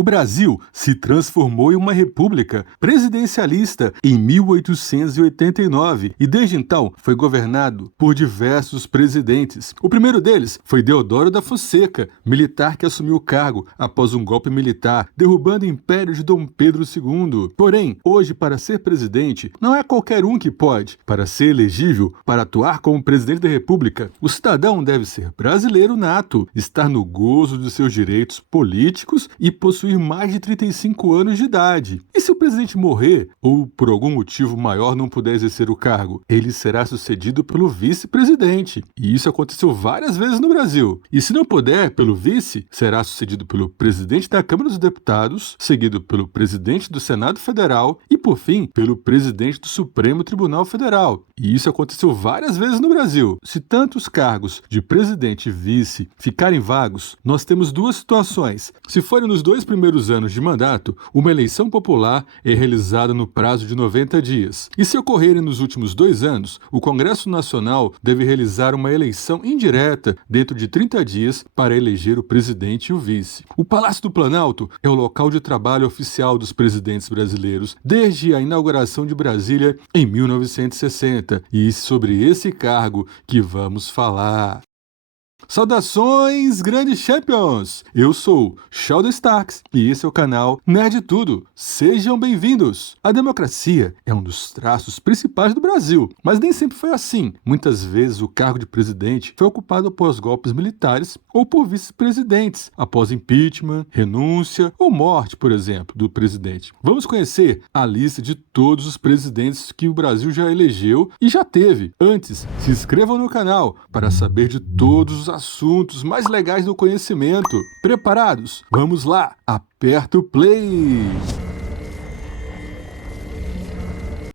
O Brasil se transformou em uma república presidencialista em 1889 e desde então foi governado por diversos presidentes. O primeiro deles foi Deodoro da Fonseca, militar que assumiu o cargo após um golpe militar, derrubando o império de Dom Pedro II. Porém, hoje, para ser presidente, não é qualquer um que pode. Para ser elegível, para atuar como presidente da República, o cidadão deve ser brasileiro nato, estar no gozo de seus direitos políticos e possuir mais de 35 anos de idade. E se o presidente morrer ou por algum motivo maior não puder exercer o cargo, ele será sucedido pelo vice-presidente. E isso aconteceu várias vezes no Brasil. E se não puder, pelo vice, será sucedido pelo presidente da Câmara dos Deputados, seguido pelo presidente do Senado Federal e, por fim, pelo presidente do Supremo Tribunal Federal. E isso aconteceu várias vezes no Brasil. Se tantos cargos de presidente e vice ficarem vagos, nós temos duas situações. Se forem nos 2 primeiros anos de mandato, uma eleição popular é realizada no prazo de 90 dias. E se ocorrerem nos últimos 2 anos, o Congresso Nacional deve realizar uma eleição indireta dentro de 30 dias para eleger o presidente e o vice. O Palácio do Planalto é o local de trabalho oficial dos presidentes brasileiros desde a inauguração de Brasília em 1960. E é sobre esse cargo que vamos falar. Saudações, grandes champions! Eu sou Sheldon Starks e esse é o canal Nerd Tudo. Sejam bem-vindos! A democracia é um dos traços principais do Brasil, mas nem sempre foi assim. Muitas vezes o cargo de presidente foi ocupado após golpes militares ou por vice-presidentes, após impeachment, renúncia ou morte, por exemplo, do presidente. Vamos conhecer a lista de todos os presidentes que o Brasil já elegeu e já teve. Antes, se inscrevam no canal para saber de todos os assuntos mais legais do conhecimento. Preparados? Vamos lá! Aperta o play!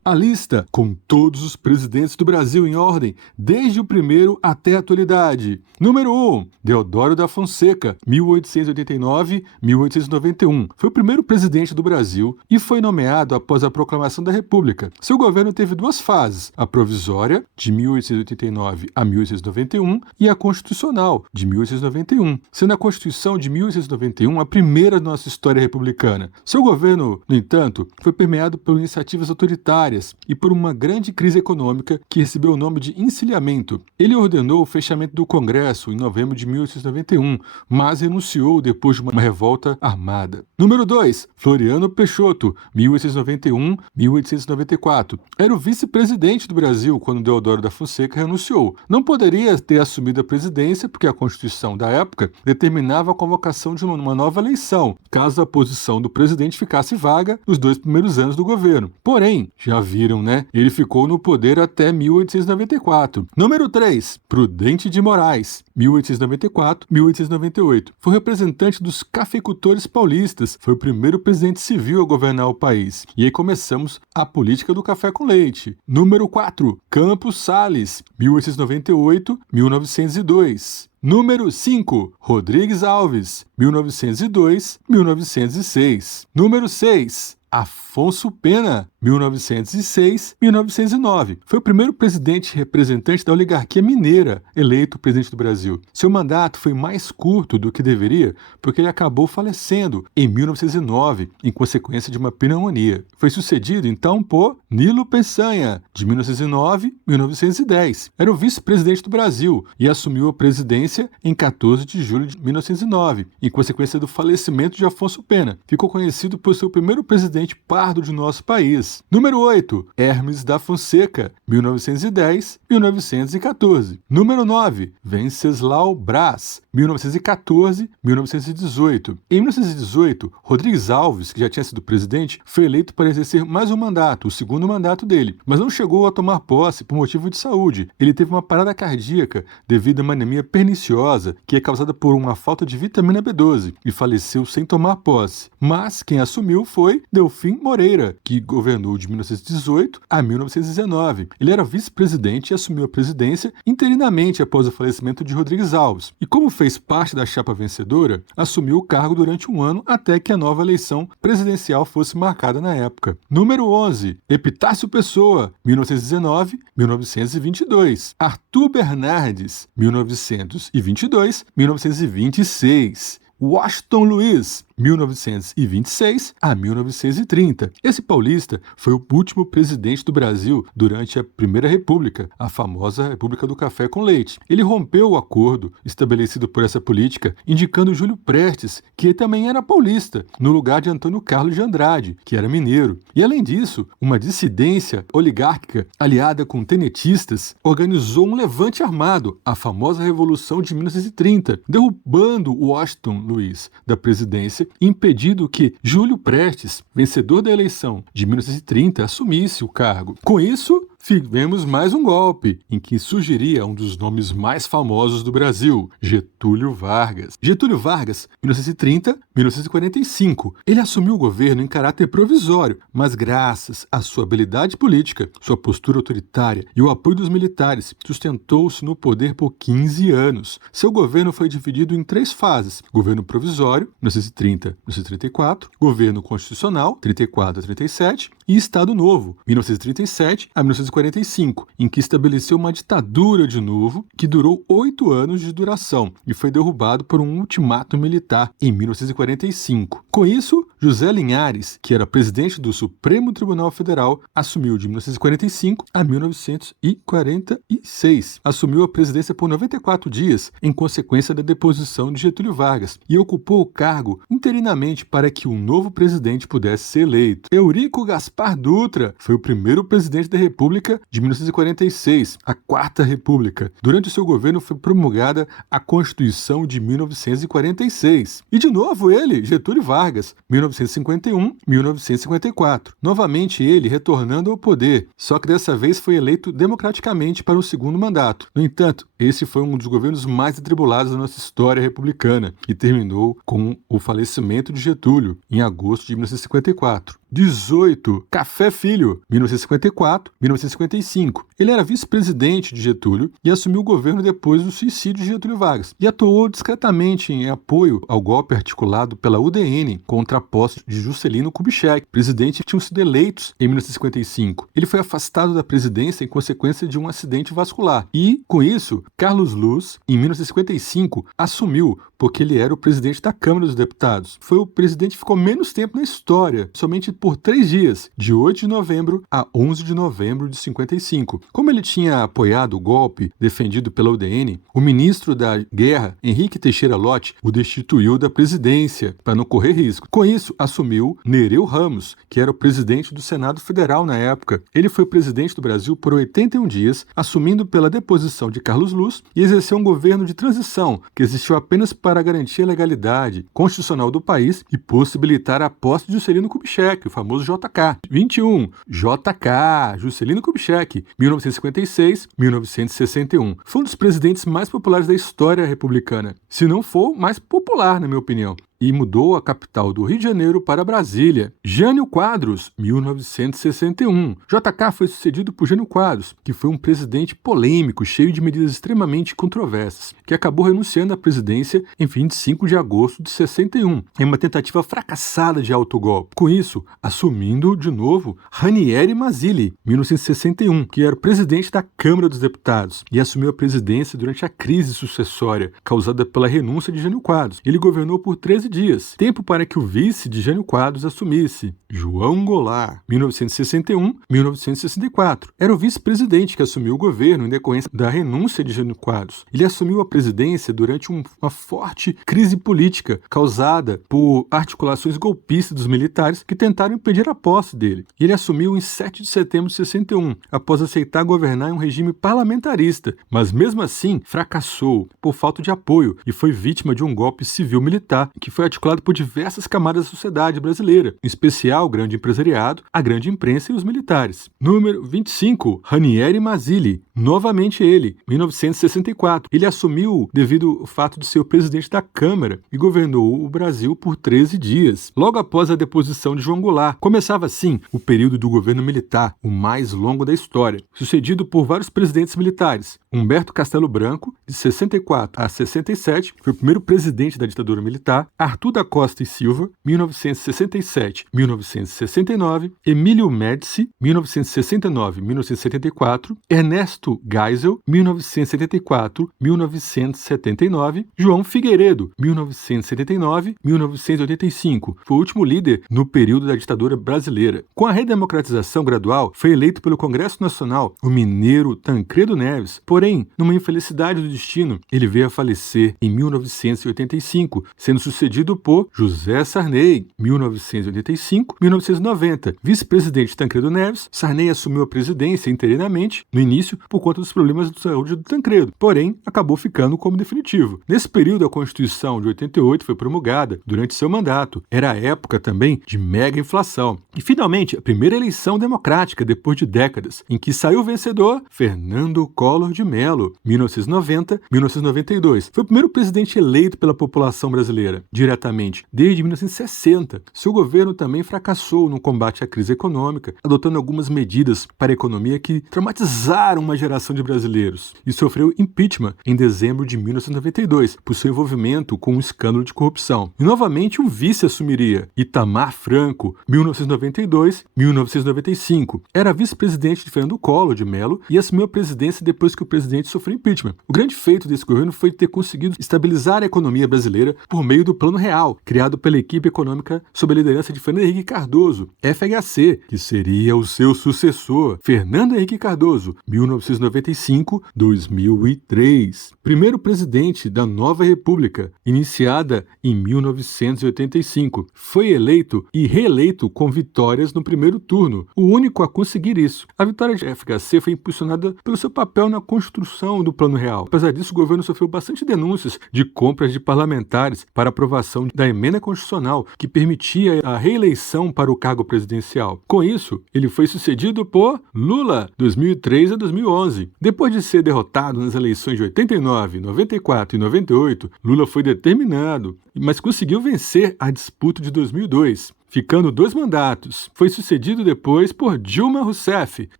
A lista com todos os presidentes do Brasil em ordem, desde o primeiro até a atualidade. Número 1, Deodoro da Fonseca, 1889-1891. Foi o primeiro presidente do Brasil e foi nomeado após a proclamação da República. Seu governo teve 2 fases, a provisória, de 1889 a 1891, e a constitucional, de 1891, sendo a Constituição de 1891 a primeira da nossa história republicana. Seu governo, no entanto, foi permeado por iniciativas autoritárias e por uma grande crise econômica que recebeu o nome de encilhamento. Ele ordenou o fechamento do Congresso em novembro de 1891, mas renunciou depois de uma revolta armada. Número 2, Floriano Peixoto, 1891-1894. Era o vice-presidente do Brasil quando Deodoro da Fonseca renunciou. Não poderia ter assumido a presidência porque a Constituição da época determinava a convocação de uma nova eleição, caso a posição do presidente ficasse vaga nos 2 primeiros anos do governo. Porém, já viram, né? Ele ficou no poder até 1894. Número 3, Prudente de Moraes, 1894-1898. Foi representante dos cafeicultores paulistas. Foi o primeiro presidente civil a governar o país. E aí começamos a política do café com leite. Número 4, Campos Salles, 1888-1902. Número 5, Rodrigues Alves, 1902-1906. Número 6, Afonso Pena, 1906-1909. Foi o primeiro presidente representante da oligarquia mineira eleito presidente do Brasil. Seu mandato foi mais curto do que deveria, porque ele acabou falecendo em 1909, em consequência de uma pneumonia. Foi sucedido, então, por Nilo Peçanha, de 1909-1910. Era o vice-presidente do Brasil e assumiu a presidência em 14 de julho de 1909, em consequência do falecimento de Afonso Pena. Ficou conhecido por ser o primeiro presidente pardo de nosso país. Número 8, Hermes da Fonseca, 1910-1914. Número 9, Venceslau Braz, 1914-1918. Em 1918, Rodrigues Alves, que já tinha sido presidente, foi eleito para exercer mais um mandato, o segundo mandato dele, mas não chegou a tomar posse por motivo de saúde. Ele teve uma parada cardíaca devido a uma anemia perniciosa, que é causada por uma falta de vitamina B12, e faleceu sem tomar posse. Mas quem assumiu foi Delfim Moreira, que governou de 1918 a 1919. Ele era vice-presidente e assumiu a presidência interinamente após o falecimento de Rodrigues Alves. E como fez parte da chapa vencedora, assumiu o cargo durante um ano até que a nova eleição presidencial fosse marcada na época. Número 11, Epitácio Pessoa, 1919-1922. Arthur Bernardes, 1922-1926. Washington Luiz, 1926 a 1930. Esse paulista foi o último presidente do Brasil durante a Primeira República, a famosa República do Café com Leite. Ele rompeu o acordo estabelecido por essa política, indicando Júlio Prestes, que também era paulista, no lugar de Antônio Carlos de Andrade, que era mineiro. E além disso, uma dissidência oligárquica aliada com tenetistas organizou um levante armado, a famosa Revolução de 1930, derrubando Washington Luiz da presidência e impedindo que Júlio Prestes, vencedor da eleição de 1930, assumisse o cargo. Com isso, tivemos mais um golpe, em que surgiria um dos nomes mais famosos do Brasil, Getúlio Vargas. Getúlio Vargas, 1930-1945. Ele assumiu o governo em caráter provisório, mas graças à sua habilidade política, sua postura autoritária e o apoio dos militares, sustentou-se no poder por 15 anos. Seu governo foi dividido em 3 fases: governo provisório, 1930-1934, governo constitucional, 34 a 37, e Estado Novo, 1937 a 1945, em que estabeleceu uma ditadura de novo que durou 8 anos de duração e foi derrubado por um ultimato militar em 1945. Com isso, José Linhares, que era presidente do Supremo Tribunal Federal, assumiu de 1945 a 1946. Assumiu a presidência por 94 dias, em consequência da deposição de Getúlio Vargas, e ocupou o cargo interinamente para que um novo presidente pudesse ser eleito. Eurico Gaspar Dutra foi o primeiro presidente da República de 1946, a Quarta República. Durante o seu governo foi promulgada a Constituição de 1946. E de novo ele, Getúlio Vargas, 1951-1954. Novamente ele retornando ao poder, só que dessa vez foi eleito democraticamente para um segundo mandato. No entanto, esse foi um dos governos mais atribulados da nossa história republicana e terminou com o falecimento de Getúlio em agosto de 1954. 18. Café Filho, 1954-1955. Ele era vice-presidente de Getúlio e assumiu o governo depois do suicídio de Getúlio Vargas e atuou discretamente em apoio ao golpe articulado pela UDN contra a posse de Juscelino Kubitschek, presidente que tinham sido eleitos em 1955. Ele foi afastado da presidência em consequência de um acidente vascular e, com isso, Carlos Luz, em 1955, assumiu porque ele era o presidente da Câmara dos Deputados. Foi o presidente que ficou menos tempo na história, somente por 3 dias, de 8 de novembro a 11 de novembro de 55. Como ele tinha apoiado o golpe defendido pela UDN, o ministro da Guerra, Henrique Teixeira Lott, o destituiu da presidência para não correr risco. Com isso, assumiu Nereu Ramos, que era o presidente do Senado Federal na época. Ele foi presidente do Brasil por 81 dias, assumindo pela deposição de Carlos Luz e exerceu um governo de transição que existiu apenas para garantir a legalidade constitucional do país e possibilitar a posse de Juscelino Kubitschek, o famoso JK. 21. JK, Juscelino Kubitschek, 1956-1961. Foi um dos presidentes mais populares da história republicana, se não for o mais popular, na minha opinião, e mudou a capital do Rio de Janeiro para Brasília. Jânio Quadros, 1961. JK foi sucedido por Jânio Quadros, que foi um presidente polêmico, cheio de medidas extremamente controversas, que acabou renunciando à presidência em 25 de agosto de 61, em uma tentativa fracassada de autogolpe. Com isso, assumindo de novo Ranieri Mazzilli, 1961, que era o presidente da Câmara dos Deputados, e assumiu a presidência durante a crise sucessória, causada pela renúncia de Jânio Quadros. Ele governou por 13 dias, tempo para que o vice de Jânio Quadros assumisse, João Goulart, 1961-1964. Era o vice-presidente que assumiu o governo em decorrência da renúncia de Jânio Quadros. Ele assumiu a presidência durante uma forte crise política causada por articulações golpistas dos militares que tentaram impedir a posse dele. E ele assumiu em 7 de setembro de 61, após aceitar governar em um regime parlamentarista, mas mesmo assim fracassou por falta de apoio e foi vítima de um golpe civil-militar que foi articulado por diversas camadas da sociedade brasileira, em especial o grande empresariado, a grande imprensa e os militares. Número 25, Ranieri Mazzilli, novamente ele, 1964. Ele assumiu devido ao fato de ser o presidente da Câmara e governou o Brasil por 13 dias. Logo após a deposição de João Goulart, começava assim o período do governo militar, o mais longo da história, sucedido por vários presidentes militares. Humberto Castelo Branco, de 64 a 67, foi o primeiro presidente da ditadura militar. Arthur da Costa e Silva, 1967-1969. Emílio Médici, 1969-1974. Ernesto Geisel, 1974-1979. João Figueiredo, 1979-1985. Foi o último líder no período da ditadura brasileira. Com a redemocratização gradual, foi eleito pelo Congresso Nacional o mineiro Tancredo Neves. Porém, numa infelicidade do destino, ele veio a falecer em 1985, sendo sucedido por José Sarney, 1985-1990. Vice-presidente Tancredo Neves, Sarney assumiu a presidência interinamente, no início, por conta dos problemas de saúde do Tancredo, porém, acabou ficando como definitivo. Nesse período, a Constituição de 88 foi promulgada durante seu mandato. Era a época também de mega inflação. E, finalmente, a primeira eleição democrática depois de décadas, em que saiu vencedor Fernando Collor de Mello, 1990-1992. Foi o primeiro presidente eleito pela população brasileira, diretamente, desde 1960. Seu governo também fracassou no combate à crise econômica, adotando algumas medidas para a economia que traumatizaram uma geração de brasileiros, e sofreu impeachment em dezembro de 1992, por seu envolvimento com um escândalo de corrupção. E novamente um vice assumiria, Itamar Franco, 1992-1995. Era vice-presidente de Fernando Collor de Mello e assumiu a presidência depois que o presidente sofreu impeachment. O grande feito desse governo foi ter conseguido estabilizar a economia brasileira por meio do Plano Real, criado pela equipe econômica sob a liderança de Fernando Henrique Cardoso, FHC, que seria o seu sucessor, Fernando Henrique Cardoso, 1995-2003. Primeiro presidente da nova república, iniciada em 1985. Foi eleito e reeleito com vitórias no primeiro turno, o único a conseguir isso. A vitória de FHC foi impulsionada pelo seu papel na construção do Plano Real. Apesar disso, o governo sofreu bastante denúncias de compras de parlamentares para aprovação da emenda constitucional que permitia a reeleição para o cargo presidencial. Com isso, ele foi sucedido por Lula, 2003 a 2011. Depois de ser derrotado nas eleições de 89, 94 e 98, Lula foi determinado, mas conseguiu vencer a disputa de 2002. Ficando 2 mandatos. Foi sucedido depois por Dilma Rousseff,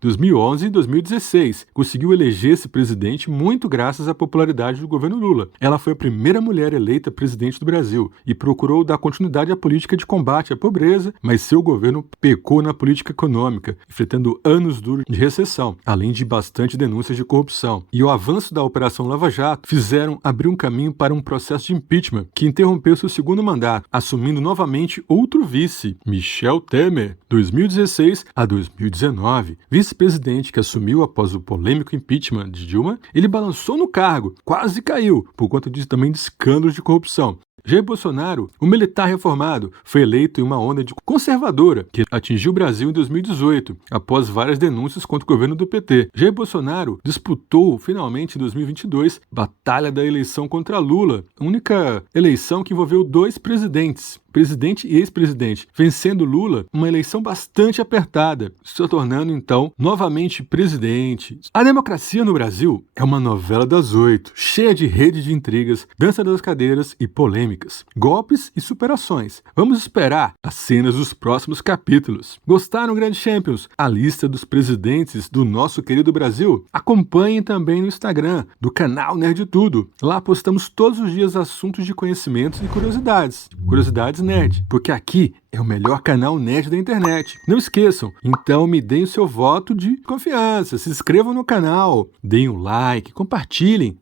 2011 e 2016. Conseguiu eleger-se presidente muito graças à popularidade do governo Lula. Ela foi a primeira mulher eleita presidente do Brasil e procurou dar continuidade à política de combate à pobreza, mas seu governo pecou na política econômica, enfrentando anos duros de recessão, além de bastante denúncias de corrupção. E o avanço da Operação Lava Jato fizeram abrir um caminho para um processo de impeachment que interrompeu seu segundo mandato, assumindo novamente outro vice, Michel Temer, 2016 a 2019. Vice-presidente que assumiu após o polêmico impeachment de Dilma, ele balançou no cargo, quase caiu, por conta disso também de escândalos de corrupção. Jair Bolsonaro, um militar reformado, foi eleito em uma onda de conservadora que atingiu o Brasil em 2018, após várias denúncias contra o governo do PT. Jair Bolsonaro disputou, finalmente, em 2022, batalha da eleição contra Lula, a única eleição que envolveu 2 presidente e ex-presidente, vencendo Lula uma eleição bastante apertada, se tornando, então, novamente presidente. A democracia no Brasil é uma novela das 8, cheia de rede de intrigas, dança das cadeiras e polêmicas, golpes e superações. Vamos esperar as cenas dos próximos capítulos. Gostaram, Grande Champions? A lista dos presidentes do nosso querido Brasil? Acompanhem também no Instagram, do canal Nerd Tudo. Lá postamos todos os dias assuntos de conhecimentos e curiosidades. Curiosidades nerd, porque aqui é o melhor canal nerd da internet. Não esqueçam, então me deem o seu voto de confiança, se inscrevam no canal, deem um like, compartilhem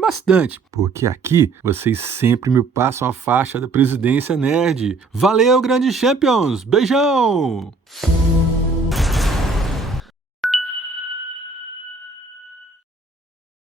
bastante, porque aqui vocês sempre me passam a faixa da presidência nerd. Valeu, Grandes Champions! Beijão!